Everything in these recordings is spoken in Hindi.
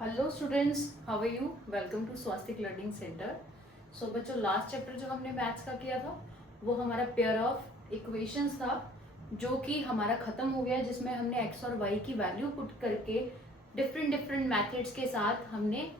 Hello students, how are you? Welcome to Swastik learning centre. So बच्चों, लास्ट चैप्टर जो हमने मैथ्स का किया था वो हमारा पेयर ऑफ इक्वेशंस था, जो कि हमारा खत्म हो गया, जिसमें हमने एक्स और वाई की वैल्यू पुट करके डिफरेंट डिफरेंट मैथड्स के साथ हमने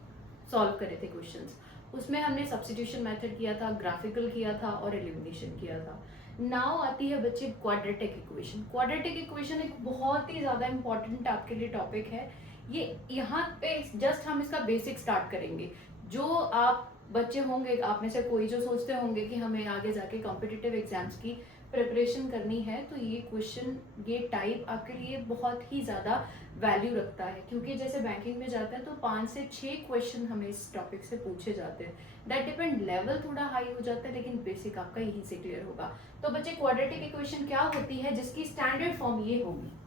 सॉल्व करे थे क्वेश्चंस। उसमें हमने सब्स्टिट्यूशन मेथड किया था, ग्राफिकल किया था और एलिमिनेशन किया था। नाउ आती है बच्चे क्वाड्रेटिक इक्वेशन। क्वाड्रेटिक इक्वेशन एक बहुत ही ज़्यादा इंपॉर्टेंट आपके लिए टॉपिक है। ये यहाँ पे जस्ट हम इसका बेसिक स्टार्ट करेंगे। जो आप बच्चे होंगे, आप में से कोई जो सोचते होंगे कि हमें आगे जाके कॉम्पिटिटिव एग्जाम्स की प्रिपरेशन करनी है, तो ये क्वेश्चन, ये टाइप आपके लिए बहुत ही ज़्यादा वैल्यू रखता है, क्योंकि जैसे बैंकिंग में जाते हैं तो 5 से 6 क्वेश्चन हमें इस टॉपिक से पूछे जाते हैं। दैट डिपेंड, लेवल थोड़ा हाई हो जाता है, लेकिन बेसिक आपका यहीं से क्लियर होगा। तो बच्चे, क्वाड्रेटिक इक्वेशन क्या होती है, जिसकी स्टैंडर्ड फॉर्म ये होगी।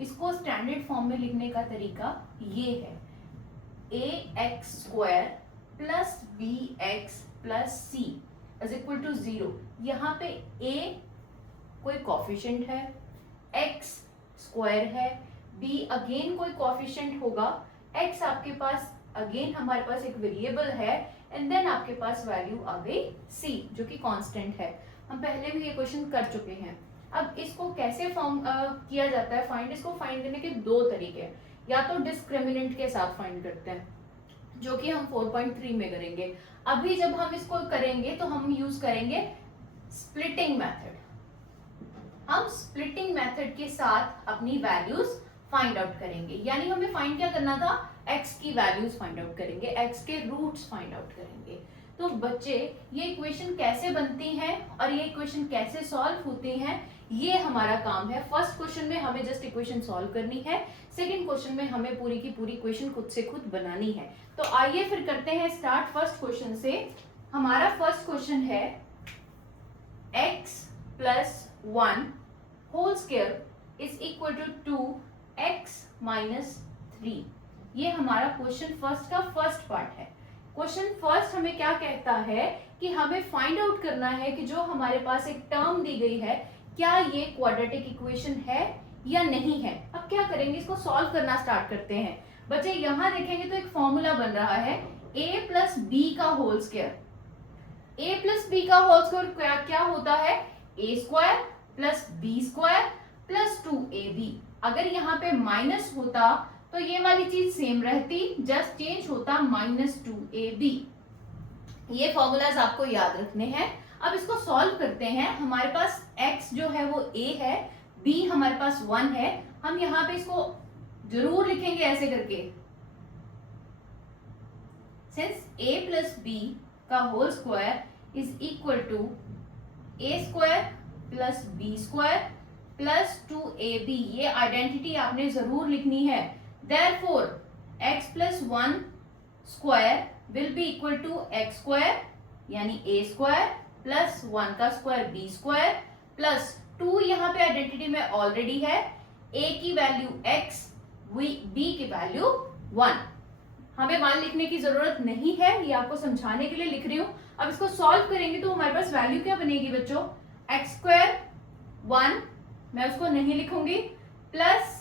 इसको स्टैंडर्ड फॉर्म में लिखने का तरीका ये है, A X square plus B X plus C is equal to 0। यहाँ पे ए कोई कॉफिशिएंट है, एक्स स्क्वायर है, बी अगेन कोई कॉफिशिएंट होगा, एक्स आपके पास अगेन हमारे पास एक वेरिएबल है, एंड देन आपके पास वैल्यू आ गई सी, जो कि कांस्टेंट है। हम पहले भी ये क्वेश्चन कर चुके हैं। अब इसको कैसे फॉर्म किया जाता है फाइंड? इसको फाइंड करने के दो तरीके हैं। या तो डिस्क्रिमिनेंट के साथ फाइंड करते हैं, जो कि हम 4.3 में करेंगे। अभी जब हम इसको करेंगे तो हम यूज करेंगे स्प्लिटिंग मेथड। हम स्प्लिटिंग मेथड के साथ अपनी वैल्यूज फाइंड आउट करेंगे। यानी हमें फाइंड क्या करना था? एक्स की वैल्यूज फाइंड आउट करेंगे, एक्स के रूट्स फाइंड आउट करेंगे। तो बच्चे, ये इक्वेशन कैसे बनती हैं और ये इक्वेशन कैसे सॉल्व होती हैं, ये हमारा काम है। फर्स्ट क्वेश्चन में हमें जस्ट इक्वेशन सॉल्व करनी है, सेकंड क्वेश्चन में हमें पूरी की पूरी इक्वेशन खुद से खुद बनानी है। तो आइए फिर करते हैं स्टार्ट फर्स्ट क्वेश्चन से। हमारा फर्स्ट क्वेश्चन है x plus 1 whole square is equal to 2x minus 3। ये हमारा क्वेश्चन फर्स्ट का फर्स्ट पार्ट है। क्वेश्चन फर्स्ट हमें क्या कहता है कि हमें फाइंड आउट करना है कि जो हमारे पास एक टर्म दी गई है, क्या ये क्वाड्रेटिक इक्वेशन है या नहीं है। अब क्या करेंगे, इसको सॉल्व करना स्टार्ट करते हैं। बच्चे, यहां देखेंगे तो एक फॉर्मूला बन रहा है a प्लस बी का whole square. a plus B का होल स्क्वायर क्या होता है? a square plus B square plus 2ab। अगर यहाँ पे माइनस होता तो ये वाली चीज सेम रहती, जस्ट चेंज होता -2ab। ये फॉर्मूलाज आपको याद रखने हैं। अब इसको सॉल्व करते हैं। हमारे पास x जो है वो a है, b हमारे पास 1 है। हम यहाँ पे इसको जरूर लिखेंगे ऐसे करके, सिंस a प्लस b का whole square is equal to a square plus b square plus 2ab। ये आइडेंटिटी आपने जरूर लिखनी है। Therefore, x plus 1 square will be equal to x square, यानी a square plus 1 का स्क्वायर b square plus 2 यहाँ पे आइडेंटिटी में ऑलरेडी है, a की वैल्यू x, b की वैल्यू 1। हमें 1 लिखने की जरूरत नहीं है, ये आपको समझाने के लिए लिख रही हूं। अब इसको सॉल्व करेंगे तो हमारे पास वैल्यू क्या बनेगी बच्चों? x स्क्वायर 1, मैं उसको नहीं लिखूंगी, प्लस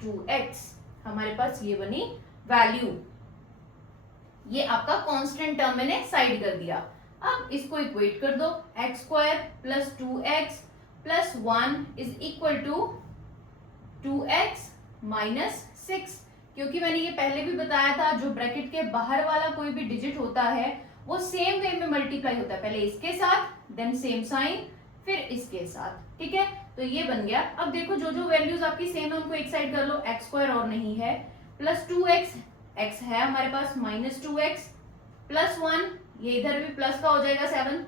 2x, हमारे पास ये बनी वैल्यू। ये आपका कांस्टेंट टर्म मैंने साइड कर दिया। अब इसको इक्वेट कर दो, x square plus 2x plus 1 is equal to 2x minus 6। क्योंकि मैंने ये पहले भी बताया था, जो ब्रैकेट के बाहर वाला कोई भी डिजिट होता है वो सेम वे में मल्टीप्लाई होता है, पहले इसके साथ, देन सेम साइन, फिर इसके साथ। ठीक है, तो ये बन गया। अब देखो, जो जो वैल्यूज आपकी सेम है उनको एक साइड कर लो, एक्स स्क्वायर और नहीं है, प्लस 2x, x है हमारे पास, माइनस 2x प्लस 1, ये इधर भी प्लस का हो जाएगा 7,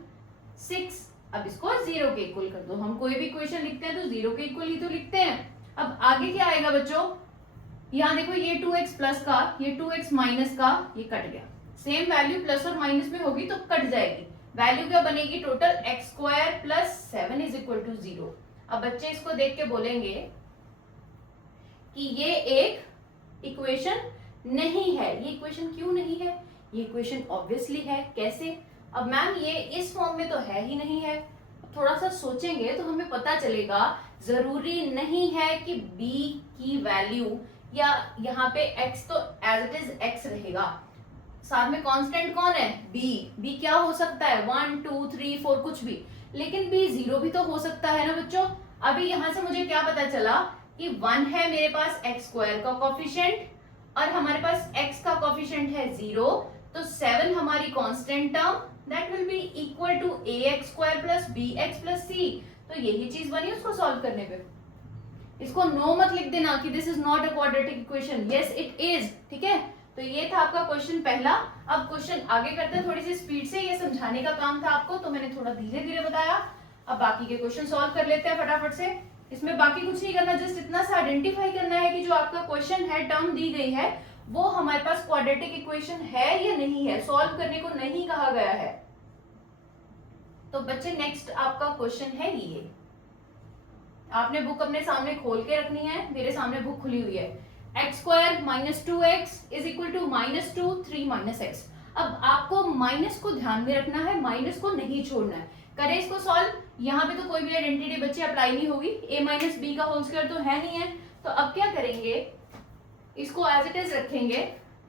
6। अब इसको 0 के इक्वल कर दो। हम कोई भी इक्वेशन लिखते हैं तो 0 के इक्वल ही तो लिखते हैं। अब आगे क्या आएगा बच्चों? यहाँ देखो, ये 2x प्लस का, ये 2x माइनस का, ये कट गया। सेम वैल्यू प्लस और माइनस में होगी तो कट जाएगी। वैल्यू क्या बनेगी total? X square plus 7 is equal to 0। अब बच्चे इसको देख के बोलेंगे कि ये एक इक्वेशन नहीं है। ये इक्वेशन क्यों नहीं है? ये इक्वेशन ऑब्वियसली है। कैसे? अब मैम ये इस फॉर्म में तो है ही नहीं है। थोड़ा सा सोचेंगे तो हमें पता चलेगा, जरूरी नहीं है कि b की वैल्यू या यहाँ पे x तो एज इट इज x रहेगा, साथ में कांस्टेंट कौन है b क्या हो सकता है 1 2 3 4 कुछ भी, लेकिन b 0 भी तो हो सकता है ना बच्चों। अभी यहाँ से मुझे क्या पता चला कि 1 है मेरे पास x स्क्वायर का कोफिशिएंट और हमारे पास x का कोफिशिएंट है 0, तो 7 हमारी constant term that will be equal to ax square plus bx plus c। तो यही चीज बनी उसको सॉल्व करने पे। इसको नो मत लिख देना कि this is not a quadratic equation, yes it is, ठीक है। तो ये था आपका क्वेश्चन पहला। अब क्वेश्चन आगे करते हैं, थोड़ी सी स्पीड से, ये समझाने का काम था आपको तो मैंने थोड़ा धीरे धीरे बताया। अब बाकी के क्वेश्चन सॉल्व कर लेते हैं फटाफट से। इसमें बाकी कुछ नहीं करना, जस्ट इतना सा आइडेंटिफाई करना है कि जो आपका क्वेश्चन है, टर्म दी गई है, वो हमारे पास क्वाड्रेटिक इक्वेशन है या नहीं है, सॉल्व करने को नहीं कहा गया है। तो बच्चे नेक्स्ट आपका क्वेश्चन है ये, आपने बुक अपने सामने खोल के रखनी है, मेरे सामने बुक खुली हुई है। X square minus 2x is equal to minus 2 3 minus X. अब आपको माइनस को ध्यान में रखना है, माइनस को नहीं छोड़ना है। करें इसको सॉल्व। यहाँ पे तो कोई भी आइडेंटिटी बच्चे अप्लाई नहीं होगी, a माइनस बी का होल स्क्वायर तो है नहीं है, तो अब क्या करेंगे, इसको एज इट इज रखेंगे,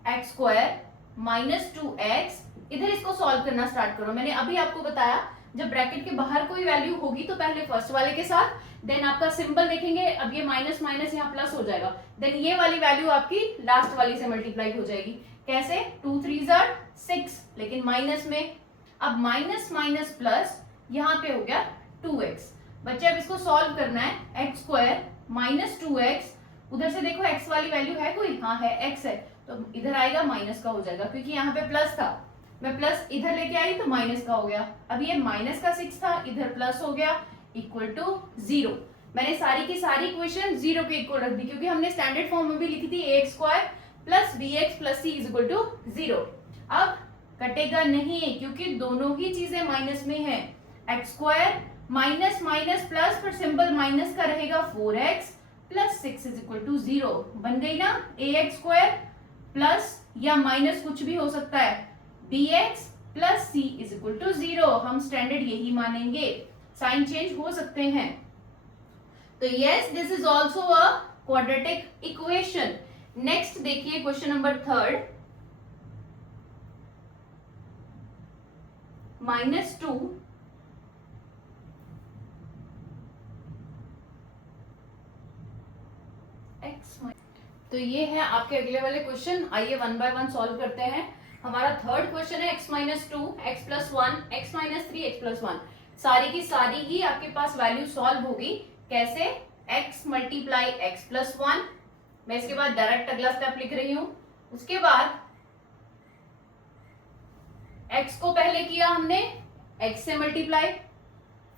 एक्स स्क्वायर माइनस 2x, इधर इसको सॉल्व करना स्टार्ट करो। मैंने अभी आपको बताया जब ब्रैकेट के बाहर कोई वैल्यू होगी तो पहले फर्स्ट वाले के साथ, देन आपका सिंबल देखेंगे, अब ये माइनस माइनस यहाँ प्लस हो जाएगा, देन ये वाली वैल्यू आपकी लास्ट वाली से मल्टीप्लाई हो जाएगी। कैसे, 2 3 6, लेकिन माइनस में। अब माइनस माइनस प्लस यहाँ पे हो गया 2x। बच्चे अब इसको सॉल्व करना है, एक्स स्क्वायर माइनस 2x, उधर से देखो x वाली वैल्यू है कोई, हाँ है, x है, तो इधर आएगा माइनस का हो जाएगा, क्योंकि यहाँ पे प्लस था, मैं प्लस इधर लेके आई तो माइनस का हो गया। अब ये माइनस का 6 था, इधर प्लस हो गया, इक्वल टू 0। मैंने सारी की सारी इक्वेशन 0 के इक्वल रख दी, क्योंकि हमने स्टैंडर्ड फॉर्म में भी लिखी थी ax square plus bx plus c is equal to 0। अब कटेगा नहीं, क्योंकि दोनों ही चीजें माइनस में है। X square minus minus plus, पर सिंबल माइनस का रहेगा, 4x plus 6 is equal to 0। बन गई ना ax स्क्वायर प्लस या माइनस कुछ भी हो सकता है, bx plus c is equal to 0। हम स्टैंडर्ड यही मानेंगे, साइन चेंज हो सकते हैं। तो yes, this is also a quadratic equation. Next देखिए क्वेश्चन नंबर 3, -2 x। तो ये है आपके अगले वाले क्वेश्चन, आइए वन बाय वन सॉल्व करते हैं। हमारा थर्ड क्वेश्चन है x minus 2 x plus 1 x minus 3 x plus 1। सारी की सारी ही आपके पास वैल्यू सॉल्व होगी। कैसे, x मल्टीप्लाई x प्लस 1, मैं इसके बाद डायरेक्ट अगला स्टेप लिख रही हूं। उसके बाद x को पहले किया हमने x से मल्टीप्लाई,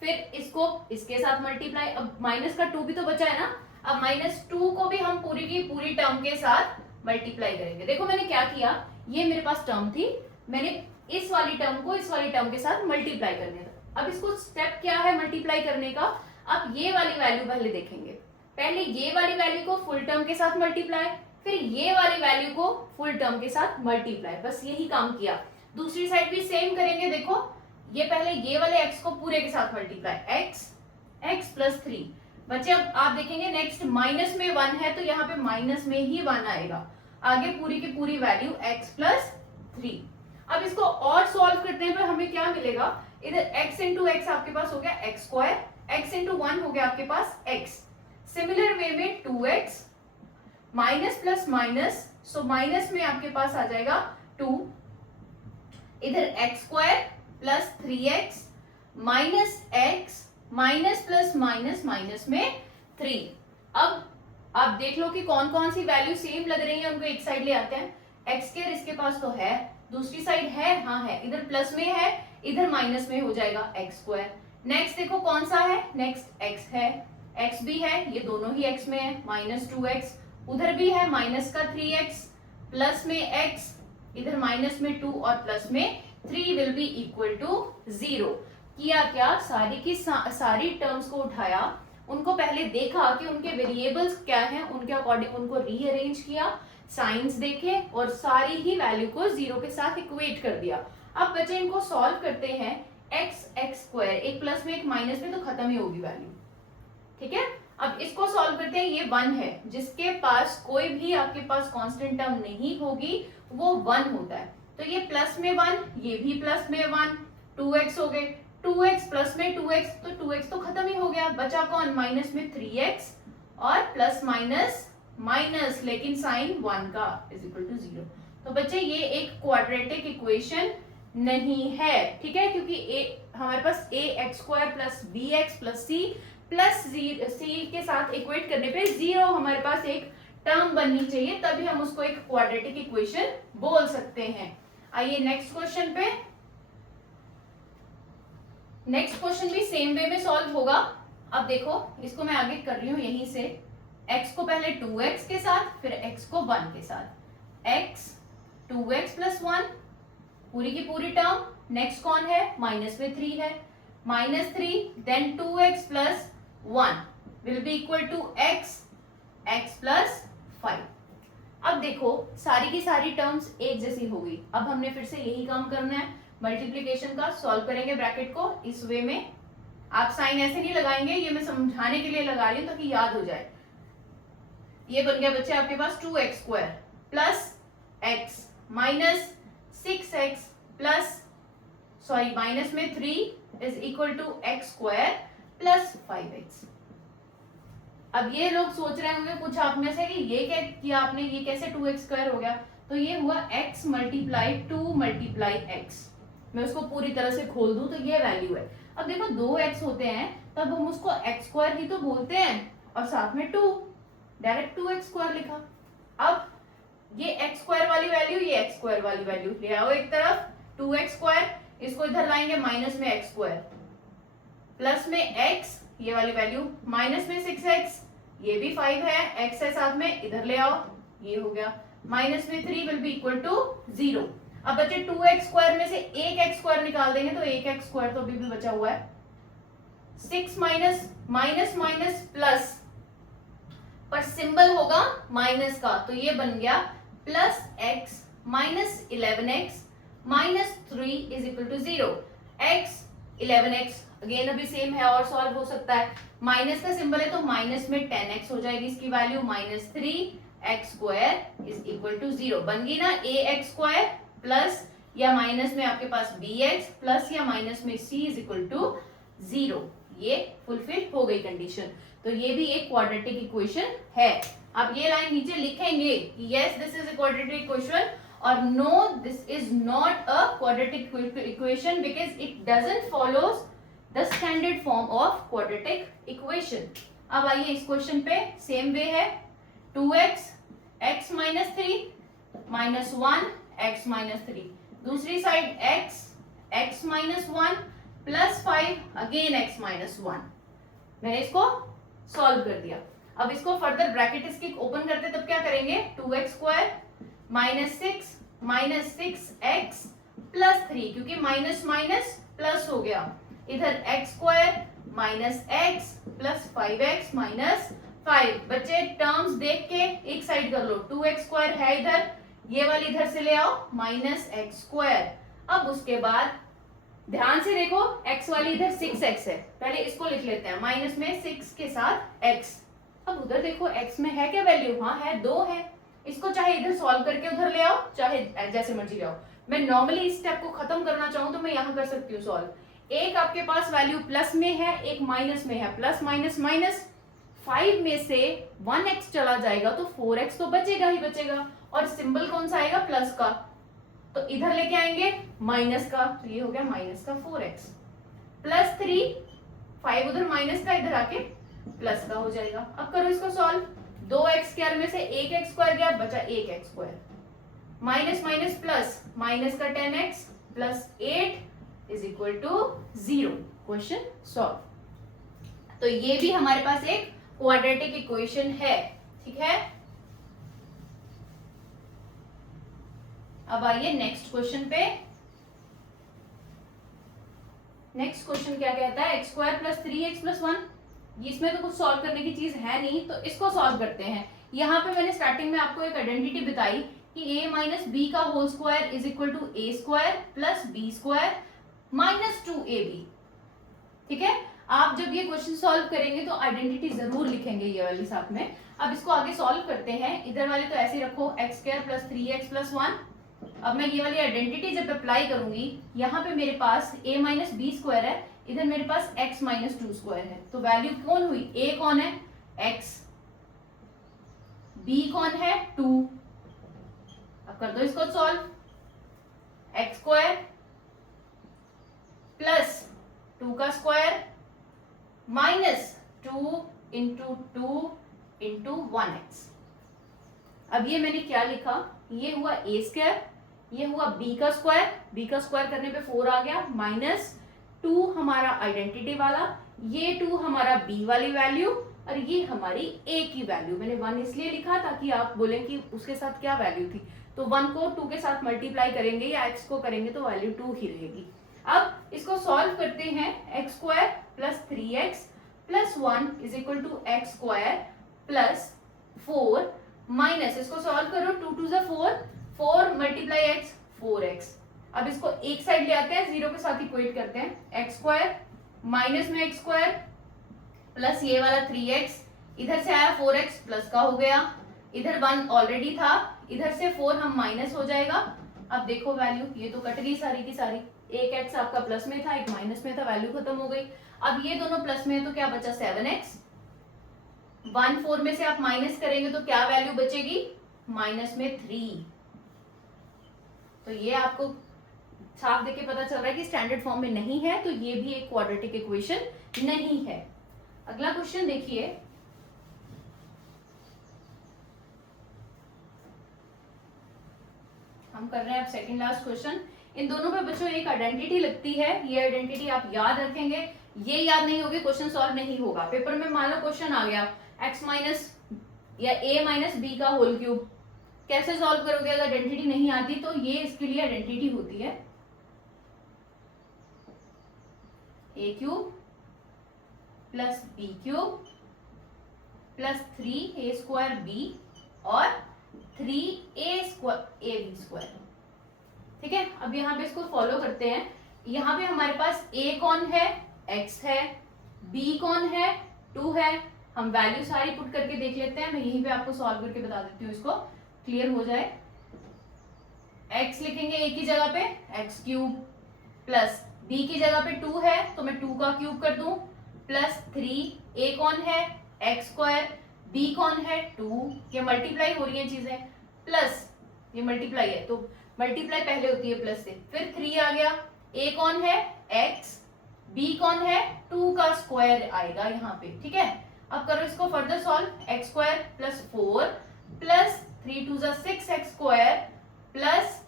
फिर इसको इसके साथ मल्टीप्लाई, अब माइनस का 2 भी तो बचा है ना, अब -2 को भी हम पूरी की पूरी टर्म के साथ मल्टीप्लाई करेंगे। देखो मैंने क्या किया, ये मेरे पास टर्म थी, मैंने इस वाली टर्म को इस वाली टर्म के साथ मल्टीप्लाई करने था। अब इसको स्टेप क्या है मल्टीप्लाई करने का, अब ये वाली वैल्यू पहले देखेंगे, पहले ये वाली वैल्यू को फुल टर्म के साथ मल्टीप्लाई, फिर ये वाली वैल्यू को फुल टर्म के साथ मल्टीप्लाई, बस यही काम किया। दूसरी साइड भी सेम करेंगे। देखो ये पहले ये वाले x को पूरे के साथ मल्टीप्लाई, x प्लस 3। बच्चे अब आप देखेंगे नेक्स्ट माइनस में 1 है, तो यहाँ पे माइनस में ही 1 आएगा, आगे पूरी की पूरी वैल्यू x प्लस 3। अब इसको और सॉल्व करते हैं, तो हमें क्या मिलेगा, इधर x इंटू एक्स आपके पास हो गया एक्स स्क्वायर, x इंटू 1 हो गया आपके पास x। सिमिलर वे में 2x minus plus minus, so minus में आपके पास आ जाएगा 2, इधर x square plus 3x minus x minus plus minus minus में 3। अब आप देख लो कि कौन कौन सी वैल्यू सेम लग रही है, उनको एक साइड ले आते हैं। x स्क्वायर इसके पास तो है, दूसरी साइड है, हाँ है, इधर प्लस में है, इधर माइनस में हो जाएगा x स्क्वायर। नेक्स्ट देखो कौन सा है, नेक्स्ट x है, x भी है, ये दोनों ही x में है, -2x, उधर भी है माइनस का 3x, प्लस में x, इधर माइनस में 2 और प्लस में 3 विल बी इक्वल टू 0। किया क्या, सारी की सारी टर्म्स को उठाया, उनको पहले देखा कि उनके वेरिएबल्स क्या हैं, उनके अकॉर्डिंग उनको रीअरेंज किया, साइंस देखे और सारी ही वैल्यू को 0 के साथ इक्वेट कर दिया। अब बच्चे इनको सॉल्व करते हैं, x स्क्वायर, एक प्लस में एक माइनस में, तो खत्म ही होगी वैल्यू, ठीक है। अब इसको सॉल्व करते हैं। ये 1 है, जिसके पास कोई भी आपके पास कांस्टेंट टर्म नहीं होगी वो 1 होता है। तो ये प्लस में 1, ये भी प्लस में 1, 2x हो गए, 2x प्लस में 2x, तो 2x तो खत्म ही हो गया, बचा कौन, माइनस में 3x और प्लस माइनस माइनस, लेकिन साइन 1 का इज इक्वल टू 0। तो बच्चे ये एक क्वाड्रेटिक इक्वेशन नहीं है, ठीक है, क्योंकि हमारे पास ax² plus bx plus c plus c के साथ इक्वेट करने पे 0 हमारे पास एक टर्म बननी चाहिए, तभी हम उसको एक क्वाड्रेटिक इक्वेशन बोल सकते हैं। आइए नेक्स्ट क्वेश्चन पे। नेक्स्ट क्वेश्चन भी सेम वे में सॉल्व होगा। अब देखो इसको मैं आगे कर रही हूं यहीं से, x को पहले 2x के साथ, फिर x को 1 के साथ, x 2x प्लस 1 पूरी की पूरी टर्म, नेक्स्ट कौन है, माइनस में 3 है, -3 then 2x plus 1 will be equal to x plus 5। अब देखो सारी की सारी टर्म्स एक जैसी हो गई। अब हमने फिर से यही काम करना है, मल्टीप्लिकेशन का। सॉल्व करेंगे ब्रैकेट को इस वे में, आप साइन ऐसे नहीं लगाएंगे, ये मैं समझाने के लिए लगा रही हूं ताकि याद हो जाए। ये बन गया बच्चे आपके पास 2x² plus x minus 6x plus minus में 3 is equal to x² plus 5x। अब ये लोग सोच रहे होंगे कुछ आप में से कि ये क्या किया आपने, ये कैसे 2x² हो गया, तो ये हुआ x मल्टीप्लाई 2 मल्टीप्लाई x। मैं उसको पूरी तरह से खोल दूं तो ये वैल्यू है। अब देखो 2x होते हैं तब हम उसको x² ही तो बोलते हैं, और साथ में 2, डायरेक्ट 2x² लिखा। अब ये x² वाली वैल्यू, ये x² वाली वैल्यू ले आओ एक तरफ, 2x², इसको इधर लाएंगे माइनस में x² प्लस में x, ये वाली वैल्यू माइनस में 6x, ये भी 5 है, x है साथ में, इधर ले आओ, ये हो गया माइनस में 3 विल बी इक्वल टू 0। अब बच्चे 2x² में से एक x² निकाल देंगे तो एक x² तो अभी भी बचा हुआ है, 6 माइनस माइनस माइनस प्लस, पर सिंबल होगा माइनस का, तो ये बन गया plus x minus 11x minus 3 is equal to 0। x 11x again अभी सेम है और सॉल्व हो सकता है, माइनस का सिंबल है तो माइनस में 10x हो जाएगी इसकी वैल्यू, minus 3x² is equal to 0। बन गई ना ax² प्लस या माइनस में आपके पास bx प्लस या माइनस में c इज इक्वल टू 0। ये फुलफिल हो गई कंडीशन, तो ये भी एक क्वाड्रेटिक इक्वेशन है। आप ये लाइन नीचे लिखेंगे कि yes this is a quadratic equation और no this is not a quadratic equation because it doesn't follows the standard form of quadratic equation. अब आइए इस क्वेश्चन पे सेम वे है, 2x x minus 3 minus 1 x minus 3, दूसरी side x minus 1 plus 5 again x minus 1। मैंने इसको सॉल्व कर दिया। अब इसको फर्दर ब्रैकेट इसकी ओपन करते तब क्या करेंगे, 2x² माइनस 6x प्लस 3, क्योंकि माइनस माइनस प्लस हो गया, इधर x² minus x plus 5x minus 5। बच्चे टर्म्स देख के एक साइड कर लो, 2x² है इधर, ये वाली इधर से ले आओ माइनस x²। अब उसके बाद ध्यान से देखो x वाली इधर 6x है, पहले इसको लिख लेते हैं माइनस में 6 के साथ x। अब उधर देखो x में है क्या वैल्यू, हाँ है 2 है, इसको चाहे इधर सॉल्व करके उधर ले आओ, चाहे जैसे मर्जी ले आओ। मैं नॉर्मली इस स्टेप को खत्म करना चाहूं तो मैं यहाँ कर सकती हूँ सॉल्व। एक आपके पास वैल्यू प्लस में है, एक माइनस में है, प्लस माइनस माइनस, 5 में से 1x चला जाएगा तो 4x तो बचेगा ही बचेगा, और सिंबल कौन सा आएगा, प्लस का, तो इधर लेके आएंगे माइनस का, तो ये हो गया माइनस का 4x प्लस 3, 5 उधर माइनस का, इधर आके प्लस का हो जाएगा। अब करो इसको सॉल्व, 2x² में से एक x² गया, बचा एक x², minus minus plus, minus का 10x plus 8 is equal to 0। Question solve. तो ये भी हमारे पास एक क्वाड्रेटिक इक्वेशन है, ठीक है। अब आइए नेक्स्ट क्वेश्चन पे। नेक्स्ट क्वेश्चन क्या कहता है, x² प्लस 3x प्लस 1, इसमें तो कुछ सॉल्व करने की चीज है नहीं, तो इसको सॉल्व करते हैं। यहाँ पे मैंने स्टार्टिंग में आपको एक आइडेंटिटी बताई कि a माइनस बी का whole square is equal to a² plus b² minus 2ab, ठीक है। आप जब ये क्वेश्चन सॉल्व करेंगे तो आइडेंटिटी जरूर लिखेंगे ये वाली साथ में। अब इसको आगे सॉल्व करते हैं। इधर वाले तो ऐसे रखो x square plus 3x plus 1। अब मैं ये वाली आइडेंटिटी जब अप्लाई करूंगी, यहाँ पे मेरे पास a माइनस बी स्क्वायर है, इधर मेरे पास x माइनस 2 स्क्वायर है। तो वैल्यू कौन हुई, a कौन है x, b कौन है 2। अब कर दो इसको सॉल्व, एक्स स्क्वायर प्लस 2 का square minus 2 into 2 into 1x। अब ये मैंने क्या लिखा, ये हुआ a स्क्वायर, ये हुआ b का स्क्वायर, b का स्क्वायर करने पे 4 आ गया, माइनस 2 हमारा आइडेंटिटी वाला, ये 2 हमारा b वाली वैल्यू, और ये हमारी a की वैल्यू। मैंने 1 इसलिए लिखा ताकि आप बोलें कि उसके साथ क्या वैल्यू थी। तो 1 को 2 के साथ मल्टीप्लाई करेंगे या x को करेंगे तो वैल्यू 2 ही रहेगी। अब इसको सॉल्व करते हैं, X square plus 3x plus 1 is equal to X square plus 4 minus, इसको सॉल्व करो, 2 2 जा 4, 4 मल्टीप्लाई एक्स 4x। अब इसको एक साइड ले आते हैं, जीरो के साथ इक्वेट करते हैं, एक्स स्क्वायर माइनस में एक्स स्क्वायर प्लस ये वाला 3x, इधर से आया 4x प्लस का हो गया, इधर 1 ऑलरेडी था, इधर से 4 हम माइनस हो जाएगा। अब देखो वैल्यू, ये तो कट गई सारी की सारी, एक x आपका प्लस में था, एक माइनस में था, वैल्यू खत्म हो गई। अब ये दोनों प्लस में है तो क्या बचा 7x, 1 4 में से आप माइनस करेंगे तो क्या वैल्यू बचेगी, माइनस में 3। तो ये आपको साफ देख के पता चल रहा है कि स्टैंडर्ड फॉर्म में नहीं है, तो ये भी एक क्वाड्रेटिक इक्वेशन नहीं है। अगला क्वेश्चन देखिए, हम कर रहे हैं अब सेकंड लास्ट क्वेश्चन। इन दोनों पे बच्चों एक आइडेंटिटी लगती है, ये आइडेंटिटी आप याद रखेंगे, ये याद नहीं होगी क्वेश्चन सॉल्व नहीं होगा। पेपर में मान लो क्वेश्चन आ गया x माइनस या a माइनस बी का होल क्यूब, कैसे सॉल्व करोगे अगर आइडेंटिटी नहीं आती, तो ये इसके लिए आइडेंटिटी होती है a cube plus B cube plus 3a square b और 3a square a B square. ठीक है, अब यहाँ पे इसको फॉलो करते हैं। यहाँ पे हमारे पास a कौन है, x है, b कौन है 2 है। हम वैल्यू सारी पुट करके देख लेते हैं, मैं यहीं पे आपको सॉल्व करके बता देती हूँ, इसको क्लियर हो जाए। x लिखेंगे a की जगह पे x क्यूब प्लस b की जगह पे 2 है तो मैं 2 का क्यूब कर दूं प्लस 3, a कौन है x स्क्वायर, b कौन है 2, ये मल्टीप्लाई हो रही है चीजें, प्लस ये मल्टीप्लाई है तो मल्टीप्लाई पहले होती है प्लस से, फिर 3 आ गया, a कौन है x, b कौन है 2 का स्क्वायर आएगा यहाँ पे। ठीक है, अब करो इसको further solve, X square plus 4 plus 3 2 जा 6x स्क्वायर प्लस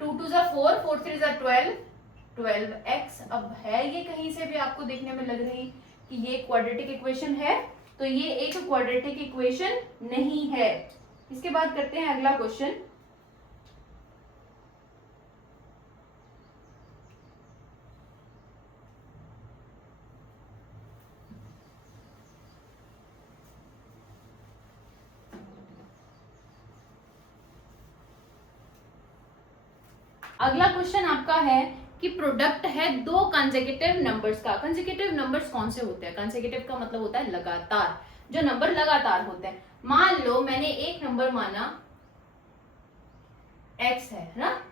2 2 जा 4, 4 3 जा 12, 12x। अब है ये कहीं से भी आपको देखने में लग रही कि ये क्वाड्रेटिक इक्वेशन है, तो ये एक क्वाड्रेटिक इक्वेशन नहीं है। इसके बाद करते हैं अगला क्वेश्चन। अगला क्वेश्चन आपका है कि प्रोडक्ट है दो कंसेक्यूटिव नंबर्स का। कंसेक्यूटिव नंबर्स कौन से होते हैं, कंसेक्यूटिव का मतलब होता है लगातार, जो नंबर लगातार होते हैं। मान लो मैंने एक नंबर माना x है ना,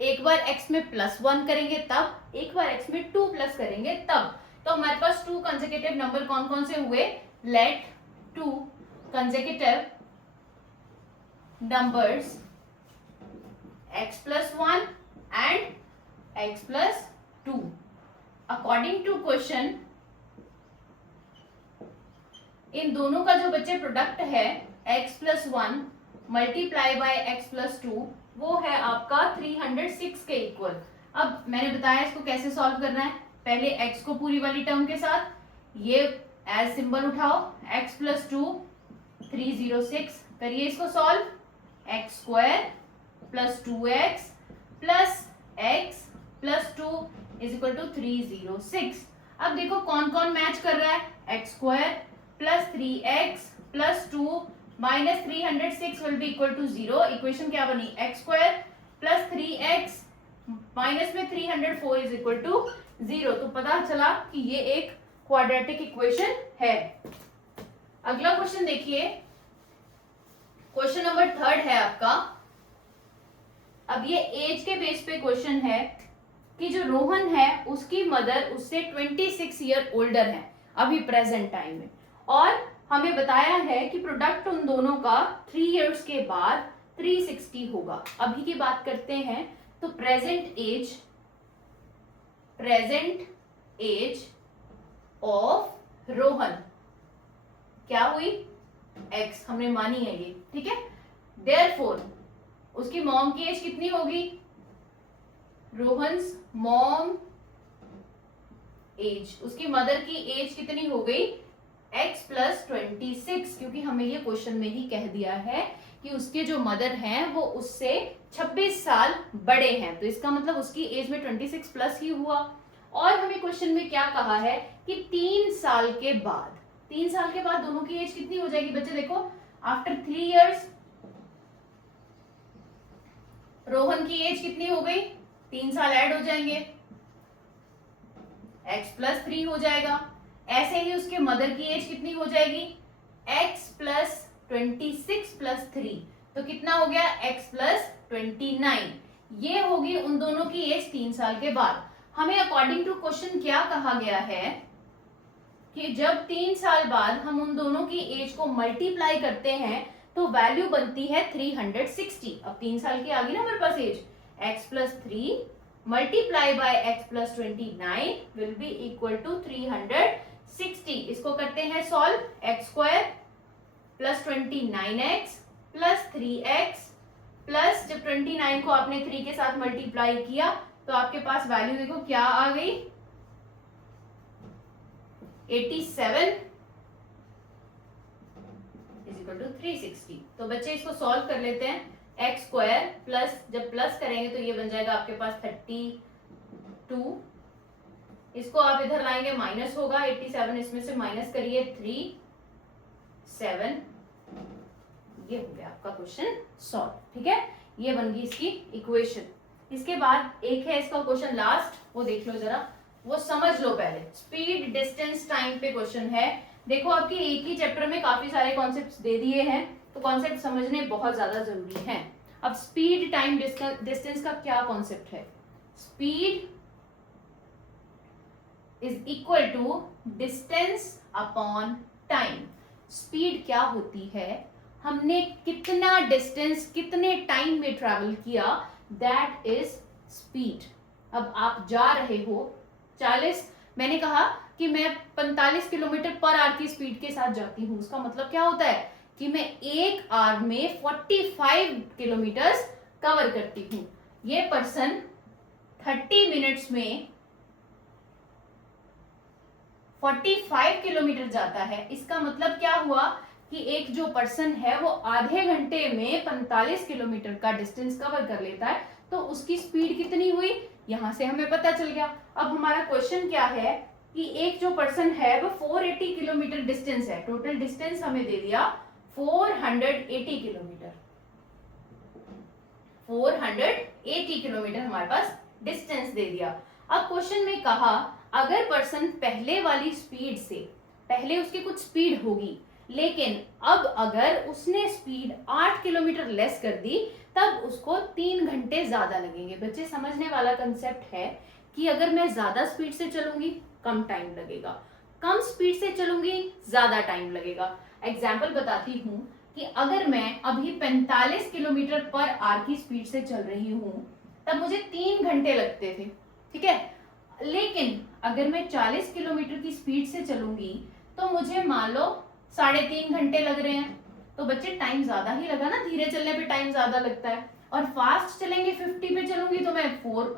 एक बार x में +1 करेंगे तब, एक बार x में 2 प्लस करेंगे तब, तो हमारे पास 2 कंसेक्यूटिव नंबर कौन कौन से हुए, let 2 consecutive numbers x plus 1 and x plus 2 according to question। इन दोनों का जो बच्चे प्रोडक्ट है x plus 1 multiply by x plus 2 वो है आपका 306 के इक्वल। अब मैंने बताया इसको कैसे सॉल्व करना है, पहले x को पूरी वाली टर्म के साथ ये एज सिंबल उठाओ, x plus 2 306, करिए इसको सॉल्व, x square plus 2x plus x plus 2 is equal to 306। अब देखो कौन कौन मैच कर रहा है, x square plus 3x plus 2 minus 306 will be equal to 0। Equation क्या बनी, x square plus 3x minus में 304 इज इक्वल टू 0। तो पता चला कि ये एक क्वाड्रेटिक इक्वेशन है। अगला क्वेश्चन देखिए, क्वेश्चन नंबर 3 है आपका। अब ये एज के बेस पे क्वेश्चन है कि जो रोहन है उसकी मदर उससे 26 ईयर ओल्डर है अभी प्रेजेंट टाइम में, और हमें बताया है कि प्रोडक्ट उन दोनों का 3 इयर्स के बाद 360 होगा। अभी की बात करते हैं तो प्रेजेंट एज ऑफ रोहन क्या हुई, x हमने मानी है ये, ठीक है। देयरफॉर उसकी मॉम की एज कितनी होगी, रोहन्स मॉम एज, उसकी मदर की एज कितनी हो गई, x प्लस 26, क्योंकि हमें ये क्वेश्चन में ही कह दिया है कि उसके जो मदर हैं वो उससे 26 साल बड़े हैं, तो इसका मतलब उसकी एज में 26 प्लस ही हुआ। और हमें क्वेश्चन में क्या कहा है कि 3 साल के बाद दोनों की एज कितनी हो जाएगी बच्चे, देखो आफ्टर 3 इयर्स रोहन की एज कितनी हो गई, 3 साल ऐड हो जाएंगे, x प्लस 3 हो जाएगा। ऐसे ही उसके मदर की एज कितनी हो जाएगी, x प्लस 26 प्लस 3, तो कितना हो गया, x प्लस 29। ये होगी उन दोनों की एज 3 साल के बाद। हमें अकॉर्डिंग टू क्वेश्चन क्या कहा गया है कि जब 3 साल बाद हम उन दोनों की एज को मल्टीप्लाई करते हैं तो वैल्यू बनती है 360। अब 3 साल की आ गई ना हमारे पास as, x plus 3 multiply by x plus 29 will be equal to 360। इसको करते हैं solve, X square plus 29x plus 3x plus, जब 29 को आपने 3 के साथ मल्टीप्लाई किया तो आपके पास वैल्यू देखो क्या आ गई, 87 इज इक्वल टू 360। तो बच्चे इसको सॉल्व कर लेते हैं, एक्स स्क्वायर प्लस, जब प्लस करेंगे तो ये बन जाएगा आपके पास 32, इसको आप इधर लाएंगे माइनस होगा 87, इसमें से माइनस करिए 3 7, ये हो गया आपका क्वेश्चन सॉल्व, ठीक है। ये बन गई इसकी इक्वेशन। इसके बाद एक है इसका क्वेश्चन लास्ट, वो देख लो जरा, वो समझ लो पहले। स्पीड डिस्टेंस टाइम पे क्वेश्चन है। देखो आपके एक ही चैप्टर में काफी सारे कॉन्सेप्ट्स दे दिए हैं, तो कॉन्सेप्ट समझने बहुत ज्यादा जरूरी हैं। अब स्पीड टाइम डिस्टेंस का क्या कॉन्सेप्ट है, speed is equal to distance upon time. Speed क्या होती है, हमने कितना डिस्टेंस कितने टाइम में ट्रैवल किया, दैट इज स्पीड। अब आप जा रहे हो 40, मैंने कहा कि मैं 45 किलोमीटर पर आवर की स्पीड के साथ जाती हूँ, उसका मतलब क्या होता है कि मैं एक आवर में 45 किलोमीटर कवर करती हूँ। ये पर्सन 30 मिनट्स में 45 किलोमीटर जाता है, इसका मतलब क्या हुआ कि एक जो पर्सन है वो आधे घंटे में 45 किलोमीटर का डिस्टेंस कवर कर लेता है, तो उसकी स्पीड कितनी हुई, यहां से हमें पता चल गया। अब हमारा क्वेश्चन क्या है कि एक जो पर्सन है वो 480 किलोमीटर डिस्टेंस है, टोटल डिस्टेंस हमें दे दिया 480 किलोमीटर, 480 किलोमीटर हमारे पास डिस्टेंस दे दिया। अब क्वेश्चन में कहा अगर पर्सन पहले वाली स्पीड से, पहले उसकी कुछ स्पीड होगी, लेकिन अब अगर उसने स्पीड 8 किलोमीटर लेस कर दी तब उसको 3 घंटे ज्यादा लगेंगे। बच्चे समझने वाला कंसेप्ट है कि अगर मैं ज्यादा स्पीड से चलूंगी कम टाइम लगेगा, कम स्पीड से चलूंगी ज्यादा टाइम लगेगा। एग्जाम्पल बताती हूँ कि अगर मैं अभी 45 किलोमीटर पर आवर की स्पीड से चल रही हूँ तब मुझे 3 घंटे लगते थे, ठीक है। लेकिन अगर मैं 40 किलोमीटर की स्पीड से चलूंगी तो मुझे मान लो 3.5 घंटे लग रहे हैं, तो बच्चे टाइम ज्यादा ही लगा ना, धीरे चलने पे टाइम ज्यादा लगता है। और फास्ट चलेंगे 50 पे चलूंगी तो मैं 4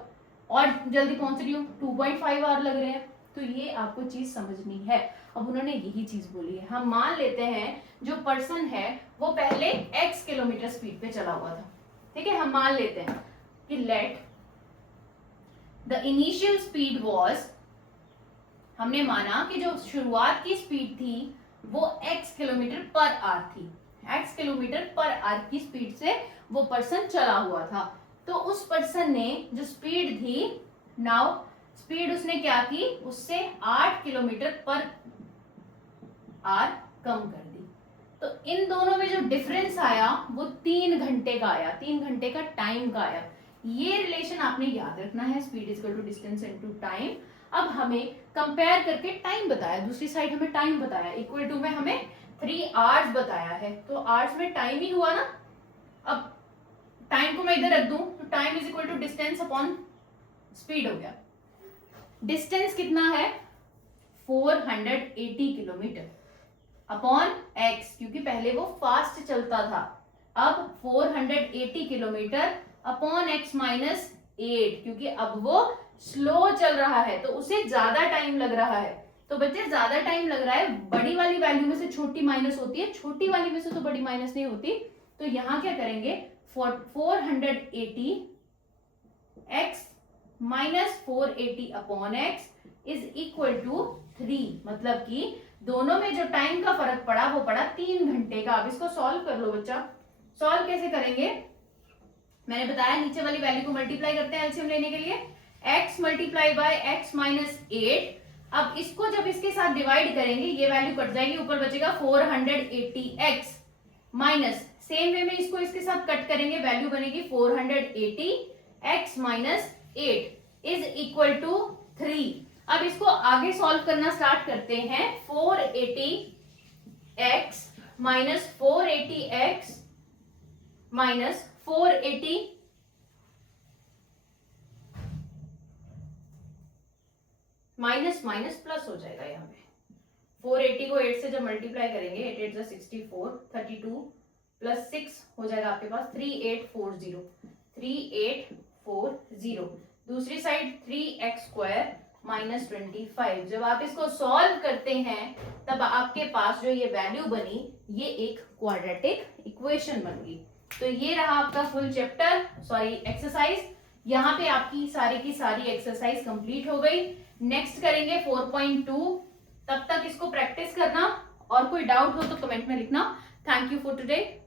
और जल्दी पहुंच रही हूँ, 2.5 आवर लग रहे हैं। तो ये आपको चीज समझनी है। अब उन्होंने यही चीज बोली है, हम मान लेते हैं जो पर्सन है वो पहले x किलोमीटर स्पीड पे चला हुआ था, ठीक है। हम मान लेते हैं कि let the initial speed was, हमने माना कि जो शुरुआत की स्पीड थी वो x किलोमीटर पर आवर थी, x किलोमीटर पर आवर की स्पीड से वो पर्सन चला हुआ था। तो उस पर्सन ने जो स्पीड थी, नाउ स्पीड उसने क्या की, उससे 8 किलोमीटर पर आवर कम कर दी। तो इन दोनों में जो डिफरेंस आया वो 3 घंटे का आया, 3 घंटे का टाइम का आया। ये रिलेशन आपने याद रखना है, speed equal to distance into time. अब हमें कंपेयर करके टाइम बताया, दूसरी साइड हमें टाइम बताया, इक्वल टू में हमें 3 आवर्स बताया है, तो आवर्स में टाइम ही हुआ ना। अब टाइम को मैं इधर रख दूं तो time is equal to distance upon speed हो गया। डिस्टेंस कितना है, 480 किलोमीटर अपॉन x, क्योंकि पहले वो फास्ट चलता था, अब 480 किलोमीटर अपॉन x माइनस 8, क्योंकि अब वो स्लो चल रहा है तो उसे ज्यादा टाइम लग रहा है। तो बच्चे ज्यादा टाइम लग रहा है, बड़ी वाली वैल्यू में से छोटी माइनस होती है, छोटी वाली में से तो बड़ी माइनस नहीं होती। तो यहां क्या करेंगे, 480 x minus 480 upon x is equal to 3, मतलब कि दोनों में जो टाइम का फर्क पड़ा वो पड़ा 3 घंटे का। अब इसको सॉल्व कर लो बच्चा। सॉल्व कैसे करेंगे, मैंने बताया नीचे वाली वैल्यू को मल्टीप्लाई करते हैं एलसीएम लेने के लिए, x multiply by x minus 8। अब इसको जब इसके साथ डिवाइड करेंगे ये वैल्यू कट जाएगी, ऊपर बचेगा 480x माइनस, सेम वे में इसको इसके साथ कट करेंगे, वैल्यू बनेगी 480x minus 8 is equal to 3। अब इसको आगे सॉल्व करना स्टार्ट करते हैं। 480x minus 480x minus 480 minus minus plus हो जाएगा यहाँ पे। 480 को 8 से जब मल्टीप्लाई करेंगे, 8 8 जा 64, 32 प्लस 6 हो जाएगा आपके पास 3840, 3840। दूसरी साइड 3x स्क्वायर माइनस 25। जब आप इसको सॉल्व करते हैं तब आपके पास जो ये वैल्यू बनी ये एक क्वाड्रेटिक इक्वेशन बन गई। तो ये रहा आपका फुल चैप्टर, सॉरी एक्सरसाइज। यहाँ पे आपकी सारी की सारी एक्सरसाइज कंप्लीट हो गई। नेक्स्ट करेंगे 4.2, तब तक इसको प्रैक्टिस करना, और कोई डाउट हो तो कमेंट में लिखना। Thank you for today.